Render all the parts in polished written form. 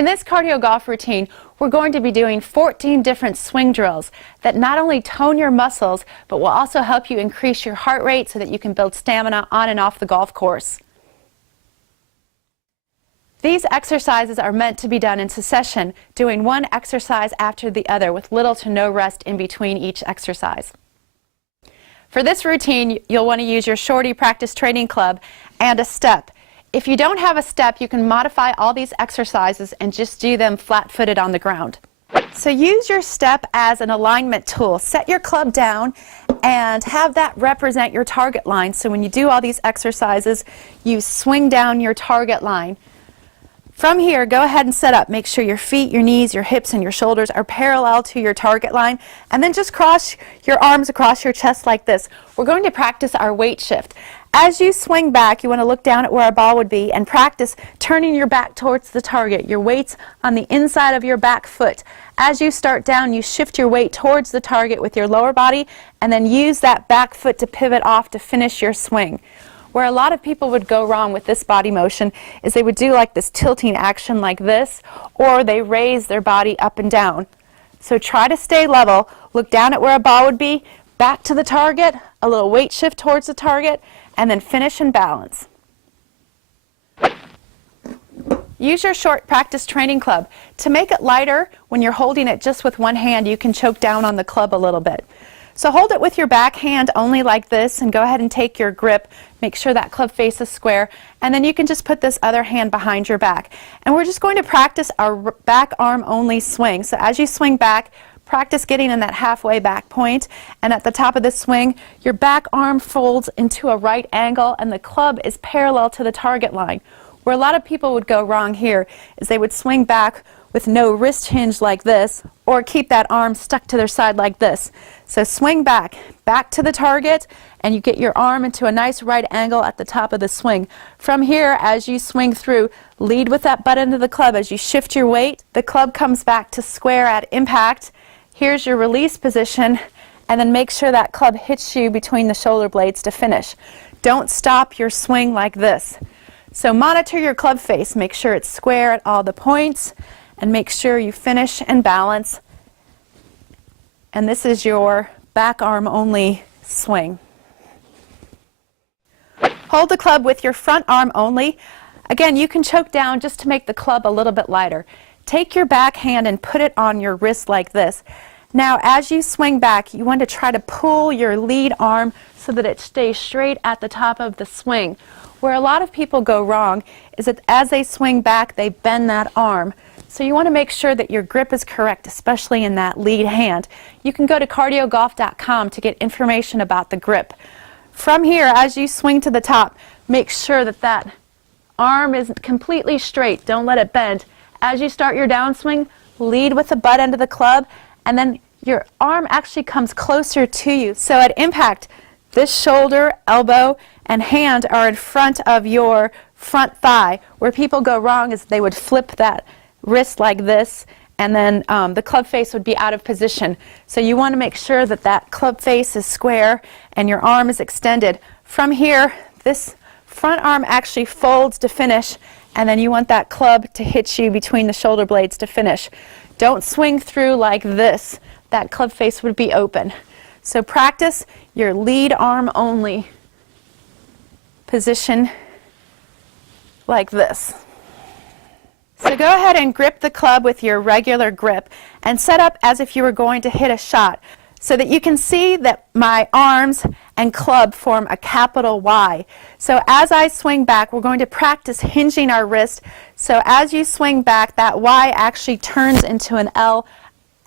In this cardio golf routine, we're going to be doing 14 different swing drills that not only tone your muscles, but will also help you increase your heart rate so that you can build stamina on and off the golf course. These exercises are meant to be done in succession, doing one exercise after the other with little to no rest in between each exercise. For this routine, you'll want to use your Shorty Practice Training Club and a step. If you don't have a step, you can modify all these exercises and just do them flat-footed on the ground. So use your step as an alignment tool. Set your club down and have that represent your target line. So when you do all these exercises, you swing down your target line. From here, go ahead and set up. Make sure your feet, your knees, your hips, and your shoulders are parallel to your target line. And then just cross your arms across your chest like this. We're going to practice our weight shift. As you swing back, you want to look down at where a ball would be and practice turning your back towards the target. Your weight's on the inside of your back foot. As you start down, you shift your weight towards the target with your lower body and then use that back foot to pivot off to finish your swing. Where a lot of people would go wrong with this body motion is they would do like this tilting action like this, or they raise their body up and down. So try to stay level, look down at where a ball would be, back to the target, a little weight shift towards the target, and then finish and balance. Use your Short Practice Training Club. To make it lighter, when you're holding it just with one hand, you can choke down on the club a little bit. So hold it with your back hand only like this and go ahead and take your grip. Make sure that club face is square, and then you can just put this other hand behind your back. And we're just going to practice our back arm only swing. So as you swing back, practice getting in that halfway back point, and at the top of the swing, your back arm folds into a right angle and the club is parallel to the target line. Where a lot of people would go wrong here is they would swing back with no wrist hinge like this, or keep that arm stuck to their side like this. So swing back, back to the target, and you get your arm into a nice right angle at the top of the swing. From here, as you swing through, lead with that butt end of the club. As you shift your weight, the club comes back to square at impact. Here's your release position, and then make sure that club hits you between the shoulder blades to finish. Don't stop your swing like this. So monitor your club face. Make sure it's square at all the points, and make sure you finish and balance. And this is your back arm only swing. Hold the club with your front arm only. Again, you can choke down just to make the club a little bit lighter. Take your back hand and put it on your wrist like this. Now, as you swing back, you want to try to pull your lead arm so that it stays straight at the top of the swing. Where a lot of people go wrong is that as they swing back, they bend that arm. So you want to make sure that your grip is correct, especially in that lead hand. You can go to cardiogolf.com to get information about the grip. From here, as you swing to the top, make sure that that arm is completely straight. Don't let it bend. As you start your downswing, lead with the butt end of the club, and then your arm actually comes closer to you. So at impact, this shoulder, elbow, and hand are in front of your front thigh. Where people go wrong is they would flip that wrist like this, and then the club face would be out of position. So you want to make sure that that club face is square and your arm is extended. From here, this front arm actually folds to finish, and then you want that club to hit you between the shoulder blades to finish. Don't swing through like this. That club face would be open. So practice your lead arm only position like this. So go ahead and grip the club with your regular grip and set up as if you were going to hit a shot so that you can see that my arms and club form a capital Y. So as I swing back, we're going to practice hinging our wrist. So as you swing back, that Y actually turns into an L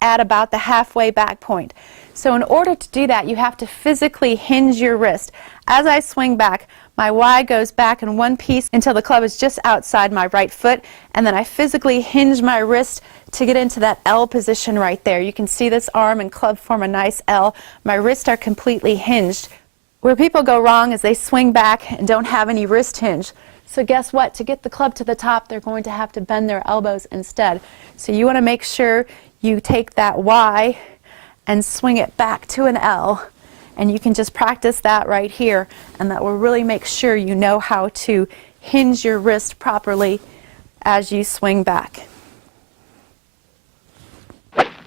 at about the halfway back point. So in order to do that, you have to physically hinge your wrist. As I swing back, my Y goes back in one piece until the club is just outside my right foot, and then I physically hinge my wrist to get into that L position right there. You can see this arm and club form a nice L. My wrists are completely hinged. Where people go wrong is they swing back and don't have any wrist hinge. So guess what? To get the club to the top, they're going to have to bend their elbows instead. So you want to make sure you take that Y and swing it back to an L. And you can just practice that right here, and that will really make sure you know how to hinge your wrist properly as you swing back.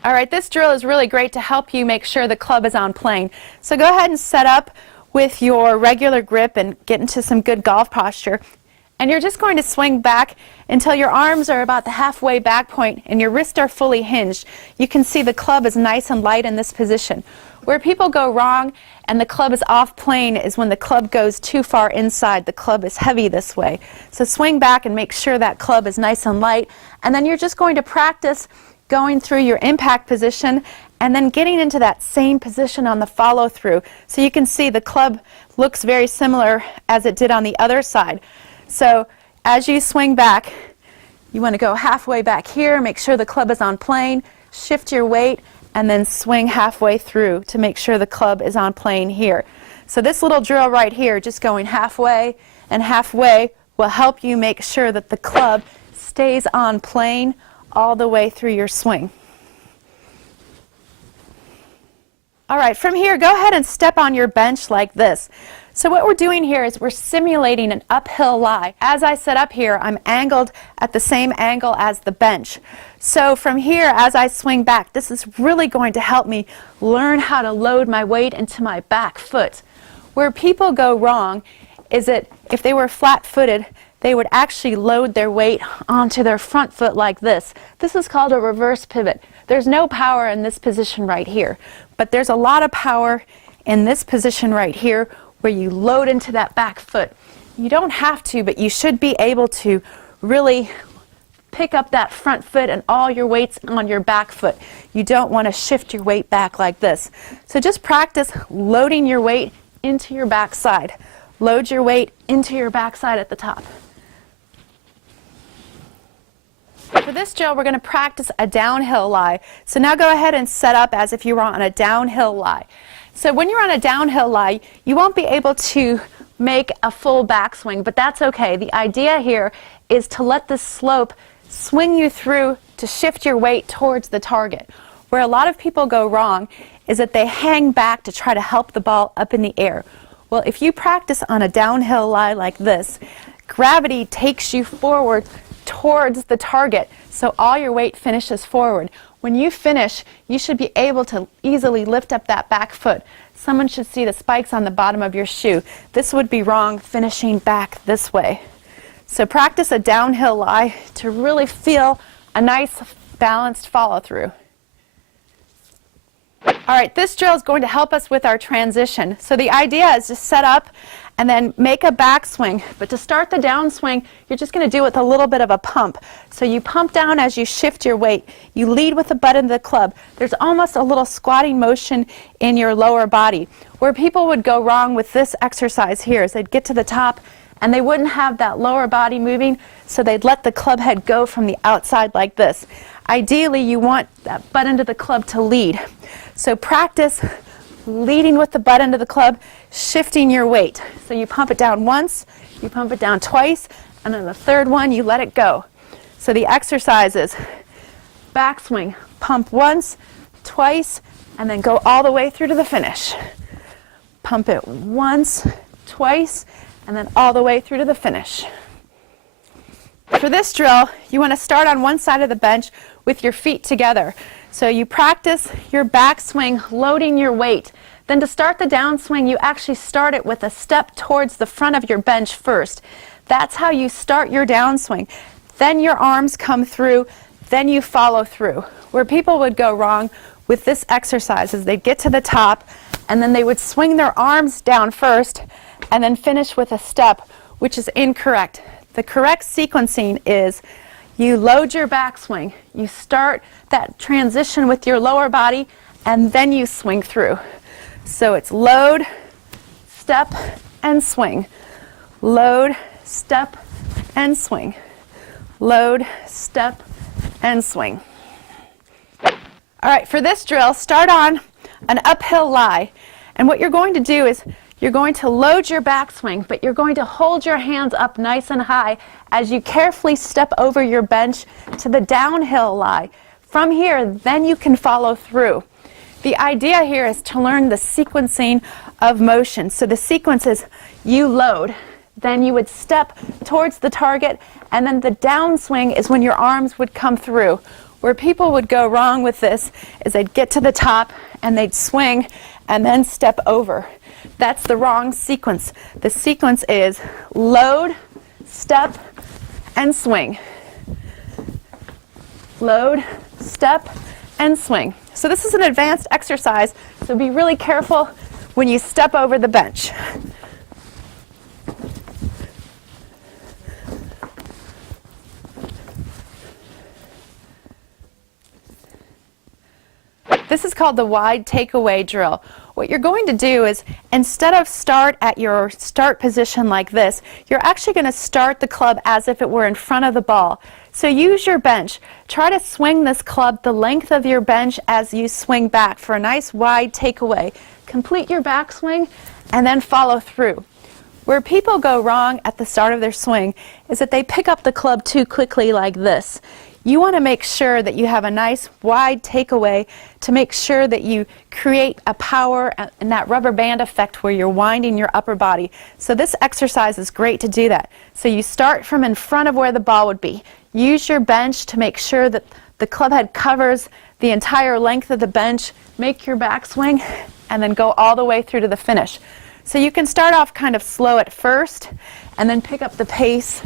All right, this drill is really great to help you make sure the club is on plane. So go ahead and set up with your regular grip and get into some good golf posture. And you're just going to swing back until your arms are about the halfway back point and your wrists are fully hinged. You can see the club is nice and light in this position. Where people go wrong and the club is off plane is when the club goes too far inside. The club is heavy this way. So swing back and make sure that club is nice and light. And then you're just going to practice going through your impact position and then getting into that same position on the follow through. So you can see the club looks very similar as it did on the other side. So as you swing back, you want to go halfway back here, make sure the club is on plane, shift your weight, and then swing halfway through to make sure the club is on plane here. So this little drill right here, just going halfway and halfway, will help you make sure that the club stays on plane all the way through your swing. All right, from here, go ahead and step on your bench like this. So what we're doing here is we're simulating an uphill lie. As I set up here, I'm angled at the same angle as the bench. So from here, as I swing back, this is really going to help me learn how to load my weight into my back foot. Where people go wrong is that if they were flat-footed, they would actually load their weight onto their front foot like this. This is called a reverse pivot. There's no power in this position right here, but there's a lot of power in this position right here where you load into that back foot. You don't have to, but you should be able to really pick up that front foot and all your weight's on your back foot. You don't want to shift your weight back like this. So just practice loading your weight into your backside. Load your weight into your backside at the top. For this drill, we're going to practice a downhill lie. So now go ahead and set up as if you were on a downhill lie. So when you're on a downhill lie, you won't be able to make a full backswing, but that's okay. The idea here is to let this slope swing you through to shift your weight towards the target. Where a lot of people go wrong is that they hang back to try to help the ball up in the air. Well, if you practice on a downhill lie like this, gravity takes you forward towards the target, so all your weight finishes forward. When you finish, you should be able to easily lift up that back foot. Someone should see the spikes on the bottom of your shoe. This would be wrong, finishing back this way. So practice a downhill lie to really feel a nice balanced follow through. All right, this drill is going to help us with our transition. So the idea is to set up and then make a backswing. But to start the downswing, you're just going to do it with a little bit of a pump. So you pump down as you shift your weight. You lead with the butt of the club. There's almost a little squatting motion in your lower body. Where people would go wrong with this exercise here is they'd get to the top and they wouldn't have that lower body moving, so they'd let the club head go from the outside like this. Ideally, you want that butt end of the club to lead. So practice leading with the butt end of the club, shifting your weight. So you pump it down once, you pump it down twice, and then the third one, you let it go. So the exercise is backswing, pump once, twice, and then go all the way through to the finish. Pump it once, twice, and then all the way through to the finish. For this drill, you want to start on one side of the bench with your feet together. So you practice your backswing, loading your weight. Then to start the downswing, you actually start it with a step towards the front of your bench first. That's how you start your downswing. Then your arms come through, then you follow through. Where people would go wrong with this exercise is they'd get to the top and then they would swing their arms down first and then finish with a step, which is incorrect. The correct sequencing is you load your backswing, you start that transition with your lower body, and then you swing through. So it's load, step, and swing. Load, step, and swing. Load, step, and swing. All right, for this drill, start on an uphill lie. And what you're going to do is you're going to load your backswing, but you're going to hold your hands up nice and high as you carefully step over your bench to the downhill lie. From here, then you can follow through. The idea here is to learn the sequencing of motion. So the sequence is you load, then you would step towards the target, and then the downswing is when your arms would come through. Where people would go wrong with this is they'd get to the top and they'd swing and then step over. That's the wrong sequence. The sequence is load, step, and swing. Load, step, and swing. So this is an advanced exercise, so be really careful when you step over the bench. This is called the wide takeaway drill. What you're going to do is, instead of start at your start position like this, you're actually going to start the club as if it were in front of the ball. So use your bench. Try to swing this club the length of your bench as you swing back for a nice wide takeaway. Complete your backswing and then follow through. Where people go wrong at the start of their swing is that they pick up the club too quickly like this. You want to make sure that you have a nice wide takeaway to make sure that you create a power and that rubber band effect where you're winding your upper body. So this exercise is great to do that. So you start from in front of where the ball would be. Use your bench to make sure that the club head covers the entire length of the bench. Make your backswing and then go all the way through to the finish. So you can start off kind of slow at first and then pick up the pace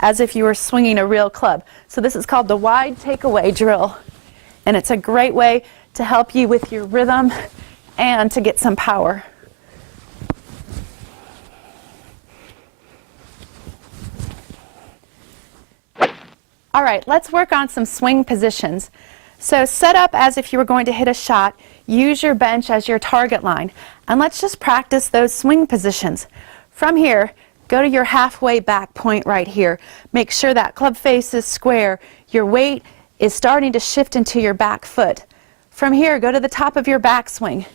as if you were swinging a real club. So this is called the wide takeaway drill, and it's a great way to help you with your rhythm and to get some power. All right, let's work on some swing positions. So set up as if you were going to hit a shot. Use your bench as your target line, and let's just practice those swing positions. From here, go to your halfway back point right here. Make sure that club face is square. Your weight is starting to shift into your back foot. From here, go to the top of your backswing.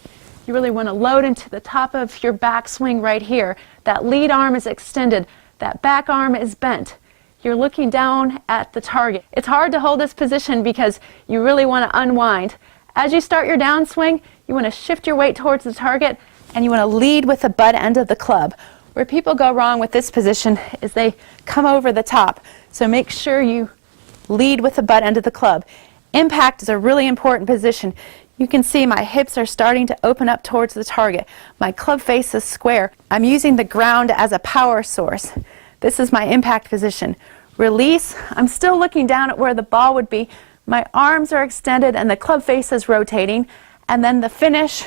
You really want to load into the top of your backswing right here. That lead arm is extended. That back arm is bent. You're looking down at the target. It's hard to hold this position because you really want to unwind. As you start your downswing, you want to shift your weight towards the target and you want to lead with the butt end of the club. Where people go wrong with this position is they come over the top. So make sure you lead with the butt end of the club. Impact is a really important position. You can see my hips are starting to open up towards the target. My club face is square. I'm using the ground as a power source. This is my impact position. Release, I'm still looking down at where the ball would be. My arms are extended and the club face is rotating. And then the finish,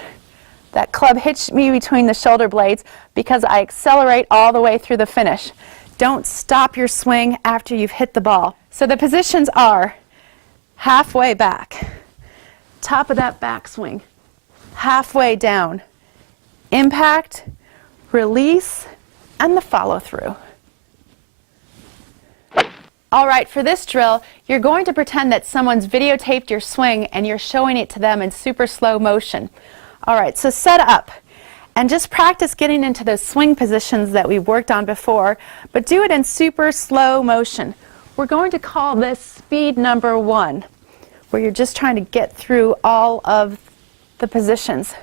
that club hits me between the shoulder blades because I accelerate all the way through the finish. Don't stop your swing after you've hit the ball. So the positions are halfway back, top of that backswing, halfway down, impact, release, and the follow through. All right, for this drill, you're going to pretend that someone's videotaped your swing and you're showing it to them in super slow motion. All right, so set up and just practice getting into those swing positions that we worked on before, but do it in super slow motion. We're going to call this speed number 1, where you're just trying to get through all of the positions.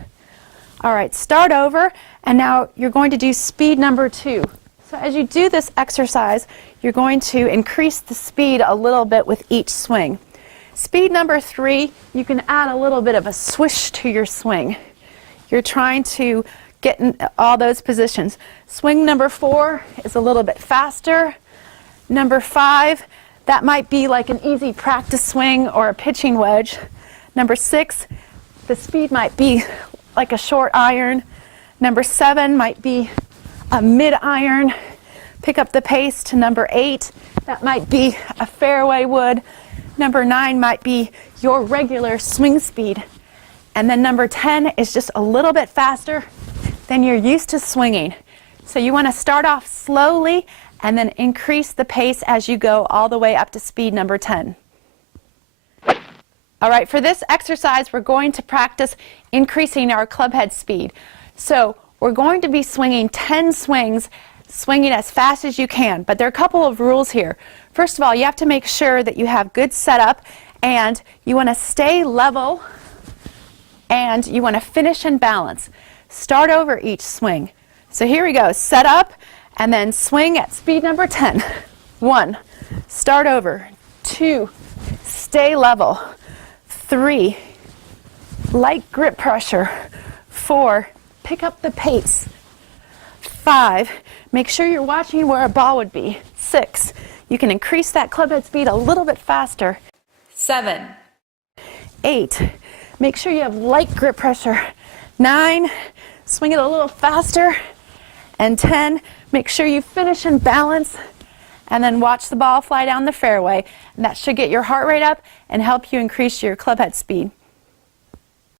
All right, start over, and now you're going to do speed number 2. So as you do this exercise, you're going to increase the speed a little bit with each swing. Speed number 3, you can add a little bit of a swish to your swing. You're trying to get in all those positions. Swing number 4 is a little bit faster. Number 5, that might be like an easy practice swing or a pitching wedge. Number 6, the speed might be like a short iron. Number 7 might be a mid iron. Pick up the pace to number 8. That might be a fairway wood. Number 9 might be your regular swing speed. And then number 10 is just a little bit faster than you're used to swinging. So you want to start off slowly and then increase the pace as you go all the way up to speed number 10. All right, for this exercise, we're going to practice increasing our club head speed. So we're going to be swinging 10 swings, swinging as fast as you can. But there are a couple of rules here. First of all, you have to make sure that you have good setup and you want to stay level and you want to finish in balance. Start over each swing. So here we go, set up and then swing at speed number 10. 1, start over. 2, stay level. 3, light grip pressure. 4, pick up the pace. 5, make sure you're watching where a ball would be. 6, you can increase that club head speed a little bit faster. 7, 8, make sure you have light grip pressure. 9, swing it a little faster. And 10, make sure you finish in balance and then watch the ball fly down the fairway. And that should get your heart rate up and help you increase your club head speed.